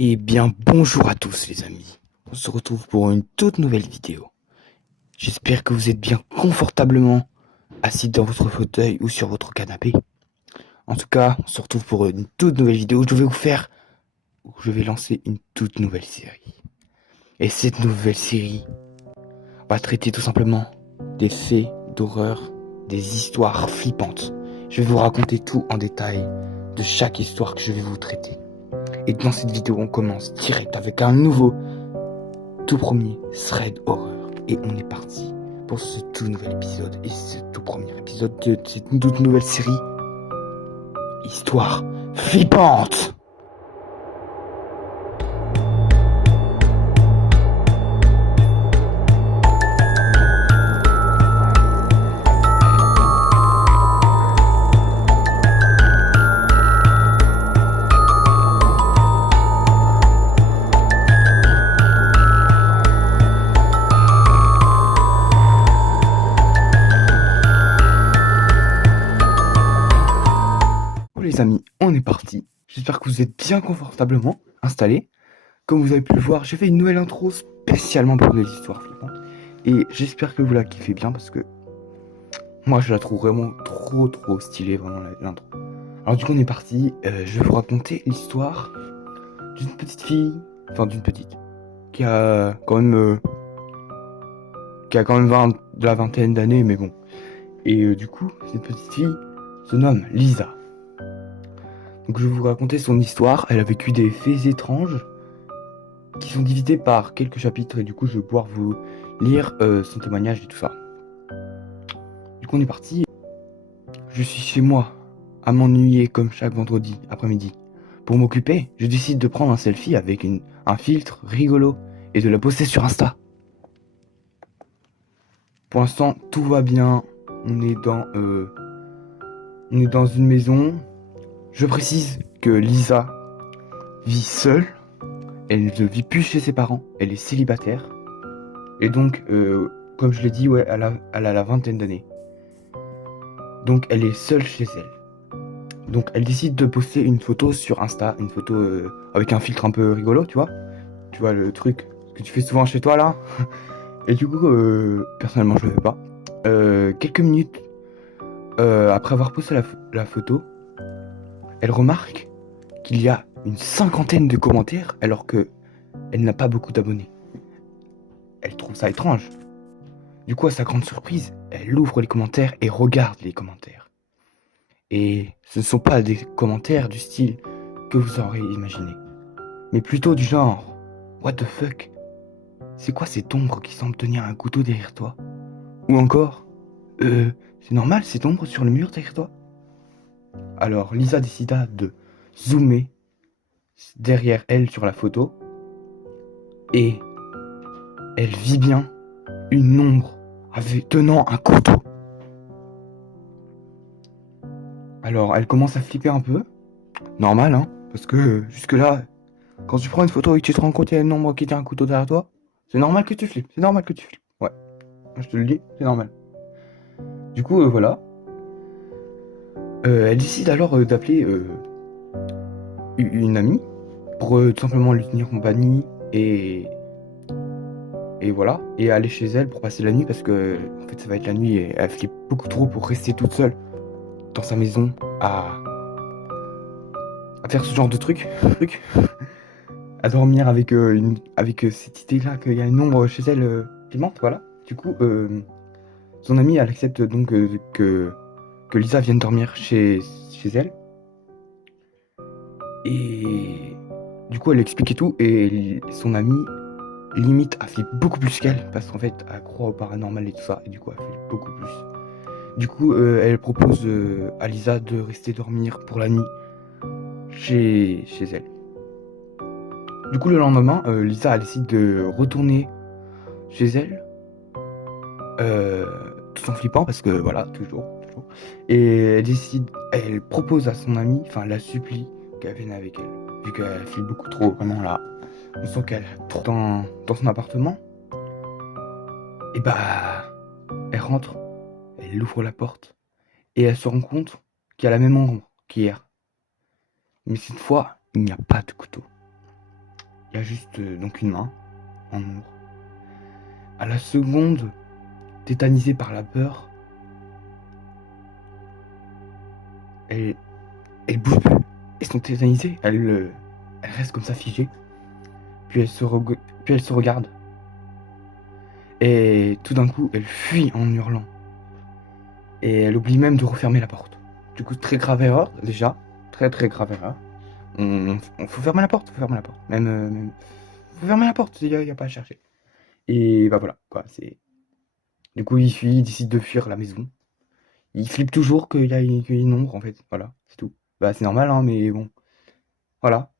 Eh bien, bonjour à tous les amis. On se retrouve pour une toute nouvelle vidéo. J'espère que vous êtes bien confortablement assis dans votre fauteuil ou sur votre canapé. En tout cas, on se retrouve pour une toute nouvelle vidéo où je vais lancer une toute nouvelle série. Et cette nouvelle série va traiter tout simplement des faits d'horreur, des histoires flippantes. Je vais vous raconter tout en détail de chaque histoire que je vais vous traiter. Et dans cette vidéo, on commence direct avec un nouveau tout premier thread horreur. Et on est parti pour ce tout nouvel épisode et ce tout premier épisode de cette toute nouvelle série. Histoire flippante. Bon les amis, on est parti. J'espère que vous êtes bien confortablement installés. Comme vous avez pu le voir, j'ai fait une nouvelle intro spécialement pour les histoires flippantes. Et j'espère que vous la kiffez bien parce que moi je la trouve vraiment trop stylée, vraiment l'intro. Alors du coup on est parti, je vais vous raconter l'histoire d'une petite fille, enfin d'une petite, qui a quand même de la vingtaine d'années, mais bon. Et du coup, cette petite fille se nomme Lisa. Donc je vais vous raconter son histoire. Elle a vécu des faits étranges qui sont divisés par quelques chapitres et du coup je vais pouvoir vous lire son témoignage et tout ça. Du coup on est parti. Je suis chez moi à m'ennuyer comme chaque vendredi après-midi. Pour m'occuper, je décide de prendre un selfie avec un filtre rigolo et de la poster sur Insta. Pour l'instant tout va bien. On est dans une maison. Je précise que Lisa vit seule. Elle ne vit plus chez ses parents. Elle est célibataire. Et donc, comme je l'ai dit, ouais, elle a la vingtaine d'années. Donc, elle est seule chez elle. Donc, elle décide de poster une photo sur Insta. Une photo avec un filtre un peu rigolo, tu vois. Tu vois le truc que tu fais souvent chez toi, là. Et du coup, personnellement, je le fais pas. Quelques minutes après avoir posté la photo, elle remarque qu'il y a une cinquantaine de commentaires alors que elle n'a pas beaucoup d'abonnés. Elle trouve ça étrange. Du coup, à sa grande surprise, elle ouvre les commentaires et regarde les commentaires. Et ce ne sont pas des commentaires du style que vous aurez imaginé, mais plutôt du genre What the fuck? C'est quoi cette ombre qui semble tenir un couteau derrière toi? Ou encore c'est normal cette ombre sur le mur derrière toi? Alors Lisa décida de zoomer derrière elle sur la photo et elle vit bien une ombre tenant un couteau. Alors elle commence à flipper un peu, normal hein, parce que jusque-là, quand tu prends une photo et que tu te rends compte qu'il y a une ombre qui tient un couteau derrière toi, c'est normal que tu flippes, c'est normal que tu flippes. Ouais, je te le dis, c'est normal. Du coup, voilà. Elle décide alors d'appeler une amie pour tout simplement lui tenir compagnie et voilà, et aller chez elle pour passer la nuit parce que en fait ça va être la nuit et elle flippe beaucoup trop pour rester toute seule dans sa maison à faire ce genre de truc, à dormir avec cette idée-là qu'il y a une ombre chez elle filmante, voilà. Du coup, son amie elle accepte donc que Lisa vienne dormir chez elle. Et du coup elle explique et tout et son amie limite elle flippe beaucoup plus qu'elle parce qu'en fait elle croit au paranormal et tout ça et du coup elle flippe beaucoup plus. Du coup elle propose à Lisa de rester dormir pour la nuit chez elle. Du coup le lendemain Lisa elle décide de retourner chez elle tout en flippant parce que voilà toujours. Et elle propose à son amie, enfin la supplie qu'elle vienne avec elle vu qu'elle flippe beaucoup trop vraiment là. On sent qu'elle est trop dans son appartement. Et bah, elle rentre, elle ouvre la porte et elle se rend compte qu'il y a la même ombre qu'hier. Mais cette fois, il n'y a pas de couteau. il y a juste donc une main en ombre. À la seconde, tétanisée par la peur, elle, elle bouge plus. Elles sont tétanisées, elle reste comme ça figée. Puis puis elle se regarde. Et tout d'un coup, elle fuit en hurlant. Et elle oublie même de refermer la porte. Du coup, très grave erreur, déjà. Très très grave erreur. Faut fermer la porte, faut fermer la porte. Même faut fermer la porte, y a pas à chercher. Et bah voilà, quoi, c'est... Du coup, il fuit, il décide de fuir la maison. Il flippe toujours qu'il y ait une ombre, en fait. Voilà, c'est tout. Bah, c'est normal, hein, mais bon. Voilà.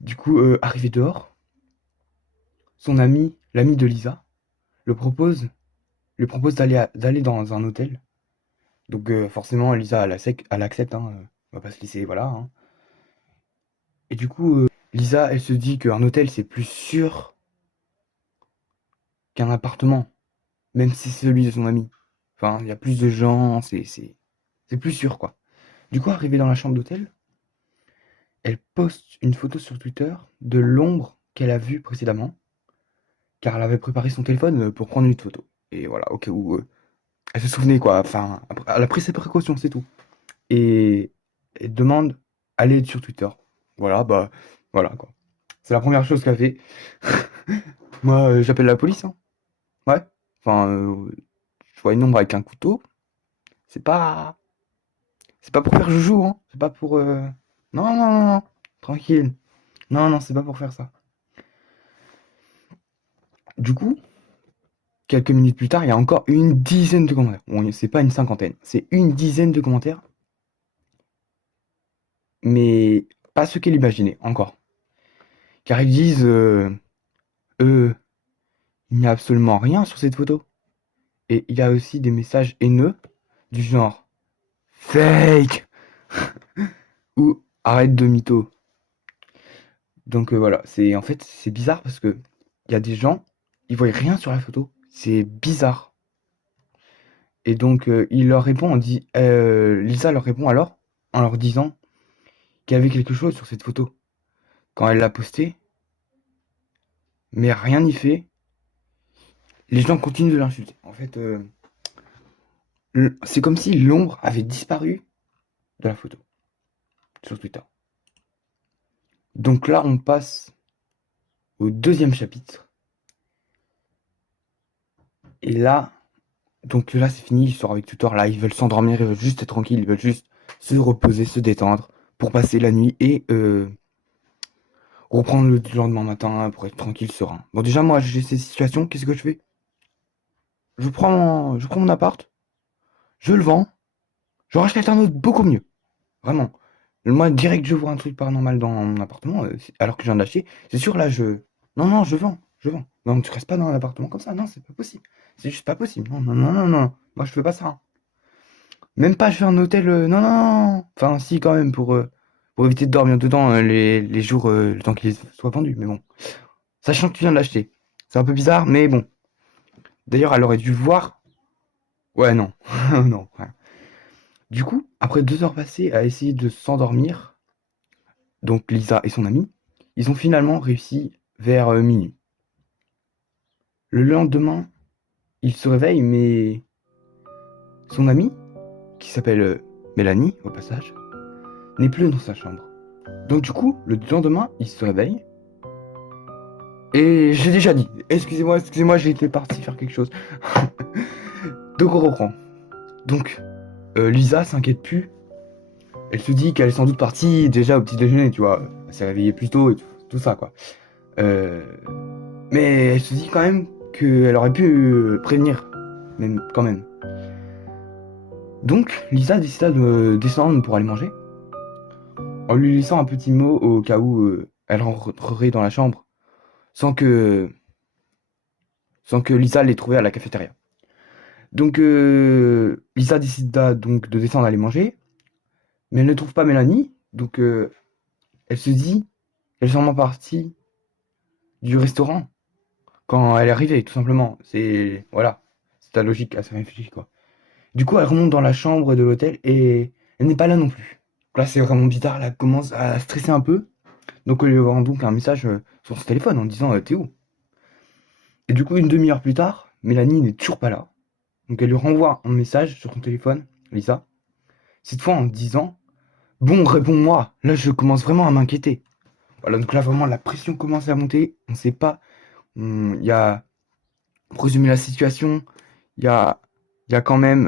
Du coup, arrivé dehors, son ami, l'ami de Lisa, le propose, lui propose d'aller dans un hôtel. Donc, forcément, Lisa, elle accepte, hein. On va pas se laisser, voilà, hein. Et du coup, Lisa, elle se dit qu'un hôtel, c'est plus sûr qu'un appartement, même si c'est celui de son ami. Enfin, il y a plus de gens, c'est plus sûr, quoi. Du coup, arrivée dans la chambre d'hôtel, elle poste une photo sur Twitter de l'ombre qu'elle a vue précédemment, car elle avait préparé son téléphone pour prendre une photo. Et voilà, au cas où elle se souvenait, quoi. Enfin, elle a pris ses précautions, c'est tout. Et elle demande à l'aide sur Twitter. Voilà, bah, voilà, quoi. C'est la première chose qu'elle fait. Moi, j'appelle la police, hein. Ouais. Enfin, je vois une ombre avec un couteau. C'est pas, c'est pas pour faire joujou, hein. C'est pas pour. Non, non, non, non. Tranquille. Non, non, c'est pas pour faire ça. Du coup, quelques minutes plus tard, il y a encore une dizaine de commentaires. Bon, c'est pas une cinquantaine, c'est une dizaine de commentaires, mais pas ce qu'elle imaginait encore. Car ils disent euh, il n'y a absolument rien sur cette photo. Et il y a aussi des messages haineux du genre fake ou arrête de mytho. Donc voilà, c'est en fait c'est bizarre parce que il y a des gens, ils voient rien sur la photo. C'est bizarre. Et donc il leur répond, Lisa leur répond alors en leur disant qu'il y avait quelque chose sur cette photo quand elle l'a postée, mais rien n'y fait. Les gens continuent de l'insulter. En fait, c'est comme si l'ombre avait disparu de la photo sur Twitter. Donc là, on passe au deuxième chapitre. Et là, donc là, c'est fini. Ils sortent avec Twitter. Là, ils veulent s'endormir. Ils veulent juste être tranquilles. Ils veulent juste se reposer, se détendre pour passer la nuit et reprendre le lendemain matin pour être tranquille, serein. Bon, déjà, moi, j'ai ces situations. Qu'est-ce que je fais? Je prends mon appart, je le vends, je rachète un autre beaucoup mieux. Vraiment. Moi, direct, je vois un truc paranormal dans mon appartement, alors que je viens d'acheter, c'est sûr, là, je... Non, non, je vends, je vends. Non, tu restes pas dans un appartement comme ça, non, c'est pas possible. C'est juste pas possible. Non, non, non, non, non. Moi, je fais pas ça, hein. Même pas, je fais un hôtel... Non, non, non. Enfin, si, quand même, pour éviter de dormir dedans les jours, le temps qu'il soit vendu, mais bon. Sachant que tu viens de l'acheter. C'est un peu bizarre, mais bon. D'ailleurs, elle aurait dû voir... Ouais, non. Non, ouais. Du coup, après 2 heures passées à essayer de s'endormir, donc Lisa et son ami, ils ont finalement réussi vers minuit. Le lendemain, il se réveille, mais son amie, qui s'appelle Mélanie, au passage, n'est plus dans sa chambre. Donc du coup, le lendemain, il se réveille. Et j'ai déjà dit, excusez-moi, j'ai été parti faire quelque chose. Donc on reprend. Donc, Lisa s'inquiète plus. Elle se dit qu'elle est sans doute partie déjà au petit déjeuner, tu vois. Elle s'est réveillée plus tôt et tout ça, quoi. Euh, mais elle se dit quand même qu'elle aurait pu prévenir, même quand même. Donc, Lisa décida de descendre pour aller manger, en lui laissant un petit mot au cas où elle rentrerait dans la chambre, sans que, sans que Lisa l'ait trouvée à la cafétéria. Donc, Lisa décida donc de descendre aller manger, mais elle ne trouve pas Mélanie, donc elle se dit qu'elle est sûrement partie du restaurant quand elle est arrivée, tout simplement. C'est, voilà, c'est ta logique assez réfléchie, quoi. Du coup, elle remonte dans la chambre de l'hôtel et elle n'est pas là non plus. Donc là, c'est vraiment bizarre. Là, elle commence à stresser un peu. Donc elle lui envoie donc un message sur son téléphone en disant t'es où? Et du coup, une demi-heure plus tard, Mélanie n'est toujours pas là. Donc elle lui renvoie un message sur son téléphone, Lisa, cette fois en disant bon, réponds-moi, là je commence vraiment à m'inquiéter. Voilà, donc là vraiment la pression commence à monter, on sait pas, il y a, pour résumer la situation, il y a, il y a quand même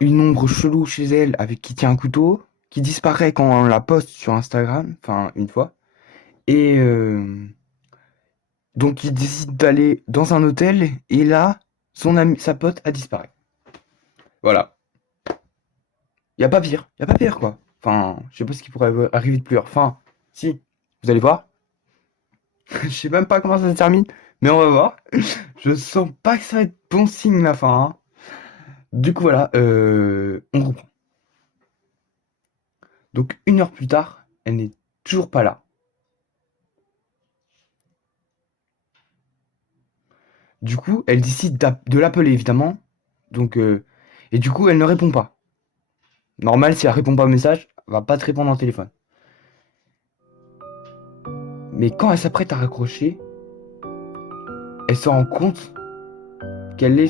une ombre chelou chez elle avec qui tient un couteau, qui disparaît quand on la poste sur Instagram, enfin une fois, et donc il décide d'aller dans un hôtel, et là, son ami, sa pote a disparu. Voilà. Y a pas pire quoi. Enfin, je sais pas ce qui pourrait arriver de plus. Enfin, si, vous allez voir. Je sais même pas comment ça se termine, mais on va voir. Je sens pas que ça va être bon signe la fin, hein. Du coup voilà, on reprend. Donc une heure plus tard, elle n'est toujours pas là. Du coup, elle décide de l'appeler évidemment. Donc et du coup, elle ne répond pas. Normal, si elle répond pas au message, elle va pas te répondre en téléphone. Mais quand elle s'apprête à raccrocher, elle se rend compte qu'elle est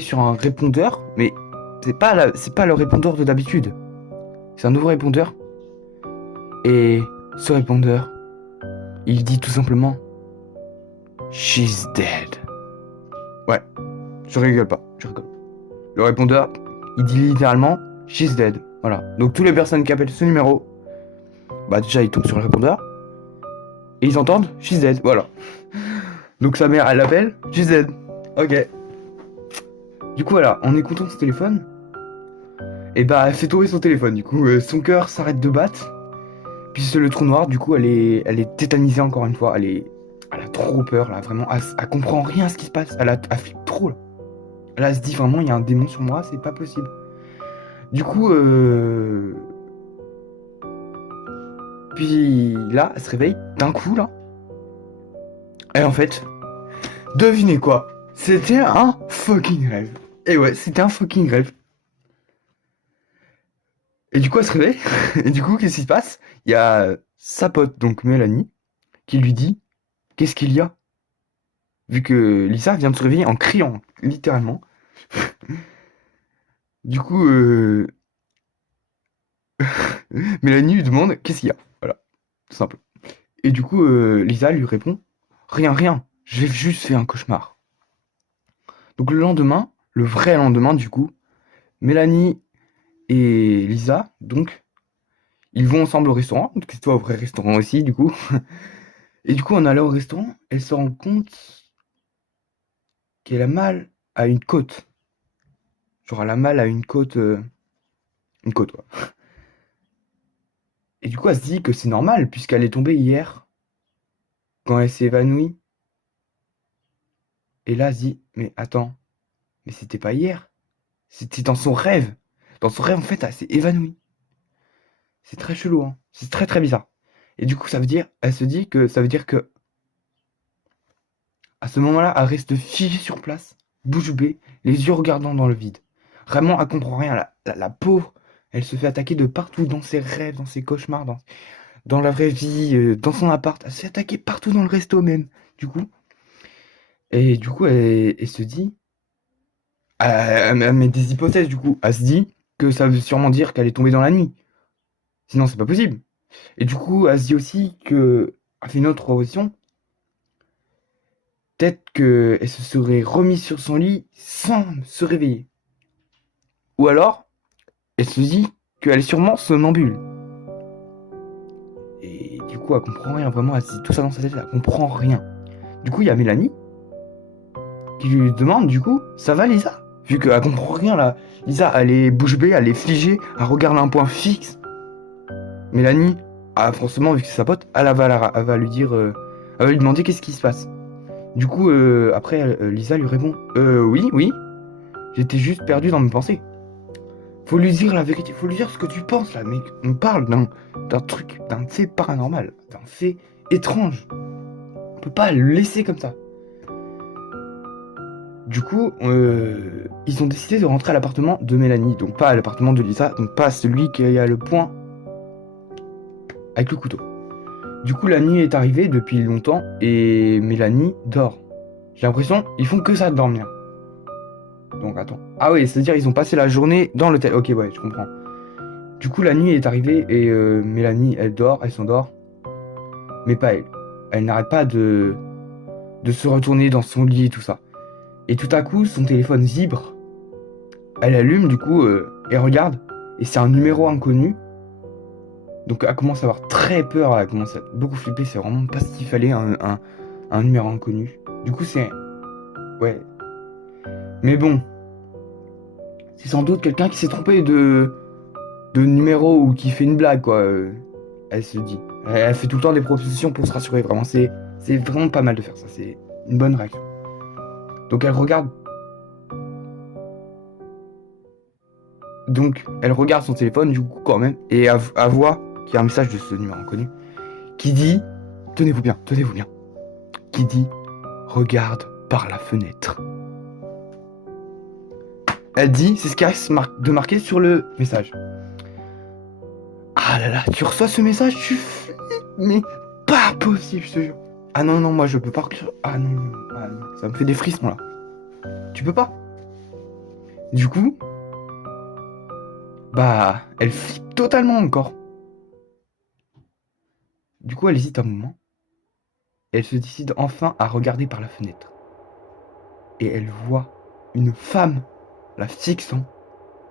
sur un répondeur, mais c'est pas le répondeur de d'habitude. C'est un nouveau répondeur. Et ce répondeur, il dit tout simplement She's dead. Ouais, je rigole pas, je rigole. Le répondeur, il dit littéralement She's dead. Voilà. Donc toutes les personnes qui appellent ce numéro, bah déjà ils tombent sur le répondeur et ils entendent She's dead. Voilà. Donc sa mère, elle l'appelle She's dead. Ok. Du coup voilà, en écoutant ce téléphone, et bah elle fait tomber son téléphone. Du coup son cœur s'arrête de battre. Puis c'est le trou noir. Du coup elle est tétanisée encore une fois. Elle a trop peur là, vraiment. Elle comprend rien à ce qui se passe. Elle flippe trop là. Là, elle se dit vraiment, il y a un démon sur moi, c'est pas possible. Du coup, puis là, elle se réveille d'un coup là. Et en fait, devinez quoi? C'était un fucking rêve. Et ouais, c'était un fucking rêve. Et du coup, elle se réveille. Et du coup, qu'est-ce qui se passe? Il y a sa pote, donc Mélanie, qui lui dit, qu'est-ce qu'il y a? Vu que Lisa vient de se réveiller en criant, littéralement. Du coup, Mélanie lui demande qu'est-ce qu'il y a. Voilà, tout simple. Et du coup, Lisa lui répond rien, rien, j'ai juste fait un cauchemar. Donc le lendemain, le vrai lendemain, du coup, Mélanie et Lisa, donc, ils vont ensemble au restaurant. Donc c'est toi au vrai restaurant aussi, du coup. Et du coup, en allant au restaurant, elle se rend compte qu'elle a mal à une côte. Genre, elle a mal à une côte, quoi. Et du coup, elle se dit que c'est normal, puisqu'elle est tombée hier, quand elle s'est évanouie. Et là, elle se dit, mais attends, mais c'était pas hier. C'était dans son rêve. Dans son rêve, en fait, elle s'est évanouie. C'est très chelou, hein. C'est très très bizarre. Et du coup, ça veut dire, elle se dit que ça veut dire que à ce moment-là, elle reste figée sur place, bouche bée, les yeux regardant dans le vide. Vraiment, elle comprend rien. La pauvre, elle se fait attaquer de partout, dans ses rêves, dans ses cauchemars, dans la vraie vie, dans son appart. Elle se fait attaquer partout dans le resto même, du coup. Et du coup, elle se dit, elle met des hypothèses, du coup. Elle se dit que ça veut sûrement dire qu'elle est tombée dans la nuit. Sinon, c'est pas possible. Et du coup, elle se dit aussi que, elle fait une autre proposition. Peut-être qu'elle se serait remise sur son lit sans se réveiller. Ou alors, elle se dit qu'elle est sûrement somnambule. Et du coup, elle comprend rien, vraiment, elle se dit tout ça dans sa tête, elle comprend rien. Du coup, il y a Mélanie qui lui demande, du coup, ça va Lisa? Vu qu'elle comprend rien là. Lisa, elle est bouche bée, elle est figée, elle regarde un point fixe. Mélanie, forcément, vu que c'est sa pote, elle va lui dire, elle va lui demander qu'est-ce qui se passe. Du coup, après, Lisa lui répond, oui, oui, j'étais juste perdu dans mes pensées. Faut lui dire la vérité, faut lui dire ce que tu penses là, mec. On parle d'un truc, d'un fait paranormal, d'un fait étrange. On peut pas le laisser comme ça. Du coup, ils ont décidé de rentrer à l'appartement de Mélanie, donc pas à l'appartement de Lisa, donc pas celui qui est à le point avec le couteau. Du coup, la nuit est arrivée depuis longtemps et Mélanie dort. J'ai l'impression ils font que ça de dormir. Donc attends. Ah oui, c'est-à-dire ils ont passé la journée dans l'hôtel. Ok, ouais, je comprends. Du coup, la nuit est arrivée et Mélanie, elle dort, elle s'endort. Mais pas elle. Elle n'arrête pas de se retourner dans son lit et tout ça. Et tout à coup, son téléphone vibre. Elle allume, du coup, et regarde. Et c'est un numéro inconnu. Donc elle commence à avoir très peur, elle commence à beaucoup flipper. C'est vraiment pas ce qu'il fallait, un numéro inconnu. Du coup, c'est... Ouais. Mais bon. C'est sans doute quelqu'un qui s'est trompé de numéro ou qui fait une blague, quoi. Elle se dit. Elle fait tout le temps des propositions pour se rassurer. Vraiment, c'est vraiment pas mal de faire ça. C'est une bonne réaction. Donc elle regarde. Donc elle regarde son téléphone, du coup, quand même. Et elle voit qu'il y a un message de ce numéro inconnu qui dit... Tenez-vous bien. Qui dit... Regarde par la fenêtre. Elle dit... C'est ce qui reste de marqué sur le message. Ah là là, tu reçois ce message, tu flippes, mais pas possible, je te jure. Ah non, moi je peux pas. Ah non, ça me fait des frissons là. Tu peux pas. Du coup, bah, elle flippe totalement encore. Du coup, elle hésite un moment. Et elle se décide enfin à regarder par la fenêtre. Et elle voit une femme la fixant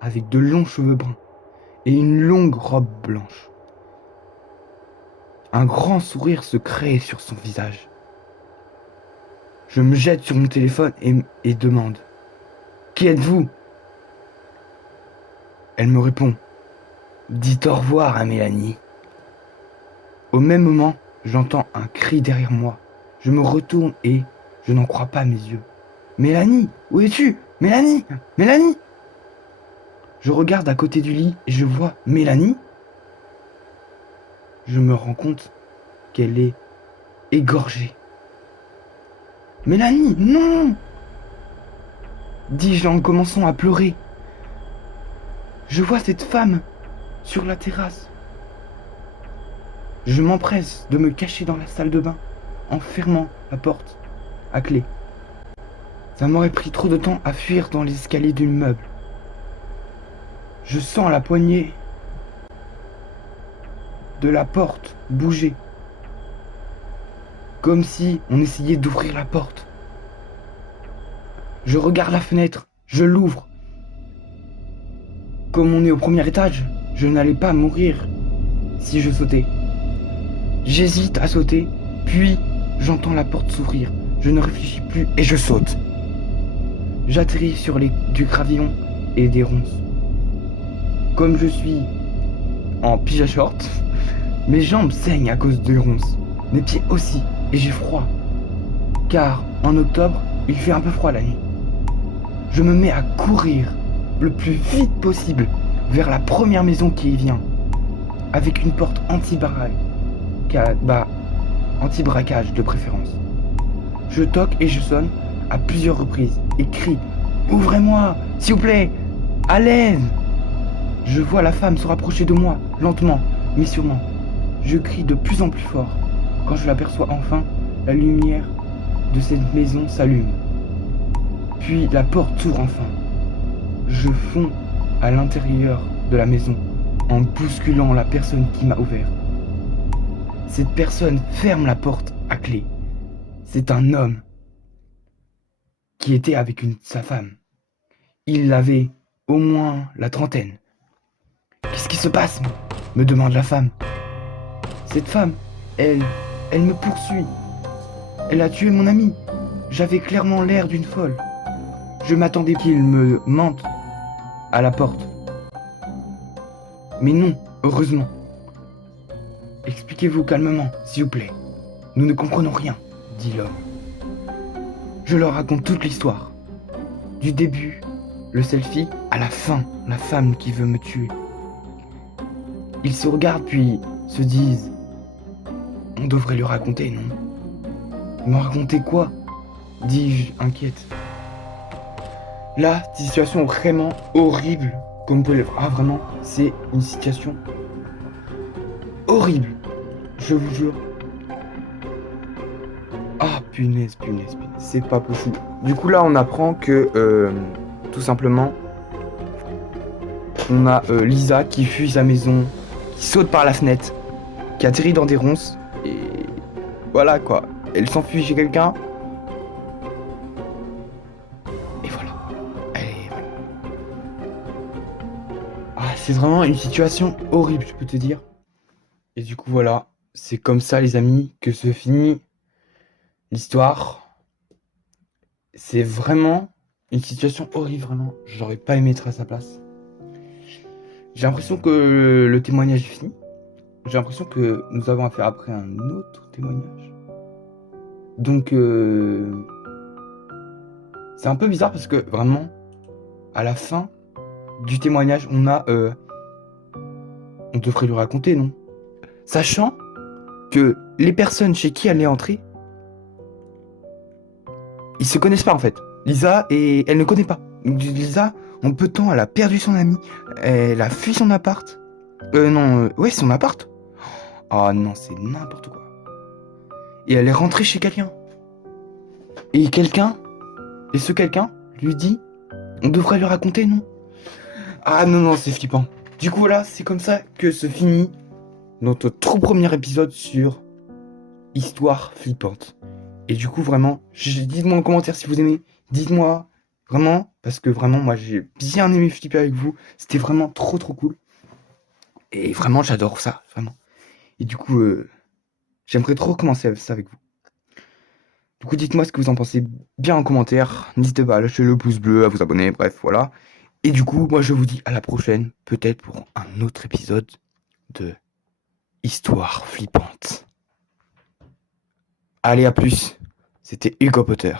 avec de longs cheveux bruns et une longue robe blanche. Un grand sourire se crée sur son visage. Je me jette sur mon téléphone et demande « Qui êtes-vous » Elle me répond « Dites au revoir à Mélanie ». Au même moment, j'entends un cri derrière moi. Je me retourne et je n'en crois pas mes yeux. « Mélanie, où es-tu ? Mélanie ! Mélanie !» Je regarde à côté du lit et je vois Mélanie. Je me rends compte qu'elle est égorgée. « Mélanie, non !» dis-je en commençant à pleurer. Je vois cette femme sur la terrasse. Je m'empresse de me cacher dans la salle de bain en fermant la porte à clé. Ça m'aurait pris trop de temps à fuir dans les escaliers du meuble. Je sens la poignée de la porte bouger. Comme si on essayait d'ouvrir la porte. Je regarde la fenêtre, je l'ouvre. Comme on est au premier étage, je n'allais pas mourir si je sautais. J'hésite à sauter, puis j'entends la porte s'ouvrir. Je ne réfléchis plus et je saute. J'atterris sur du gravillon et des ronces. Comme je suis en pyjama short, mes jambes saignent à cause des ronces. Mes pieds aussi, et j'ai froid. Car en octobre, il fait un peu froid la nuit. Je me mets à courir le plus vite possible vers la première maison qui y vient, avec une porte anti-braquage de préférence. Je toque et je sonne à plusieurs reprises et crie « Ouvrez-moi, s'il vous plaît, à l'aide !» Je vois la femme se rapprocher de moi, lentement, mais sûrement. Je crie de plus en plus fort. Quand je l'aperçois enfin, la lumière de cette maison s'allume. Puis la porte s'ouvre enfin. Je fonds à l'intérieur de la maison en bousculant la personne qui m'a ouvert. Cette personne ferme la porte à clé. C'est un homme qui était avec sa femme. Il avait au moins la trentaine. « Qu'est-ce qui se passe ?» me demande la femme. Cette femme, elle me poursuit. Elle a tué mon ami. J'avais clairement l'air d'une folle. Je m'attendais qu'il me mente à la porte. Mais non, heureusement. Expliquez-vous calmement, s'il vous plaît. Nous ne comprenons rien, dit l'homme. Je leur raconte toute l'histoire. Du début, le selfie, à la fin, la femme qui veut me tuer. Ils se regardent puis se disent « On devrait lui raconter, non ?» « Me raconter quoi ?» dis-je inquiète. La situation vraiment horrible, comme vous pouvez le voir. Ah vraiment, c'est une situation horrible. Je vous jure. Ah, punaise, c'est pas possible. Du coup, là, on apprend que, tout simplement, on a Lisa qui fuit sa maison, qui saute par la fenêtre, qui atterrit dans des ronces, et voilà quoi. Elle s'enfuit chez quelqu'un, et voilà. Voilà. Ah, c'est vraiment une situation horrible, je peux te dire. Et du coup, voilà. C'est comme ça, les amis, que se finit l'histoire. C'est vraiment une situation horrible, vraiment. J'aurais pas aimé être à sa place. J'ai l'impression que le témoignage est fini. J'ai l'impression que nous avons affaire après un autre témoignage. Donc, c'est un peu bizarre parce que vraiment, à la fin du témoignage, on devrait lui raconter, non? Sachant que les personnes chez qui elle est entrée, ils se connaissent pas en fait. Lisa, et elle ne connaît pas. Donc, Lisa, en peu de temps, elle a perdu son ami, elle a fui son appart. Non, ouais, son appart. Ah non, c'est n'importe quoi. Et elle est rentrée chez quelqu'un. Et ce quelqu'un lui dit, on devrait lui raconter, non? Ah non, c'est flippant. Du coup, voilà, c'est comme ça que se finit notre tout premier épisode sur Histoire flippante. Et du coup, vraiment, dites-moi en commentaire si vous aimez. Dites-moi, vraiment, parce que vraiment, moi, j'ai bien aimé flipper avec vous. C'était vraiment trop cool. Et vraiment, j'adore ça, vraiment. Et du coup, j'aimerais trop commencer ça avec vous. Du coup, dites-moi ce que vous en pensez bien en commentaire. N'hésitez pas à lâcher le pouce bleu, à vous abonner, bref, voilà. Et du coup, moi, je vous dis à la prochaine, peut-être pour un autre épisode de Histoire flippante. Allez, à plus. C'était Hugo Potter.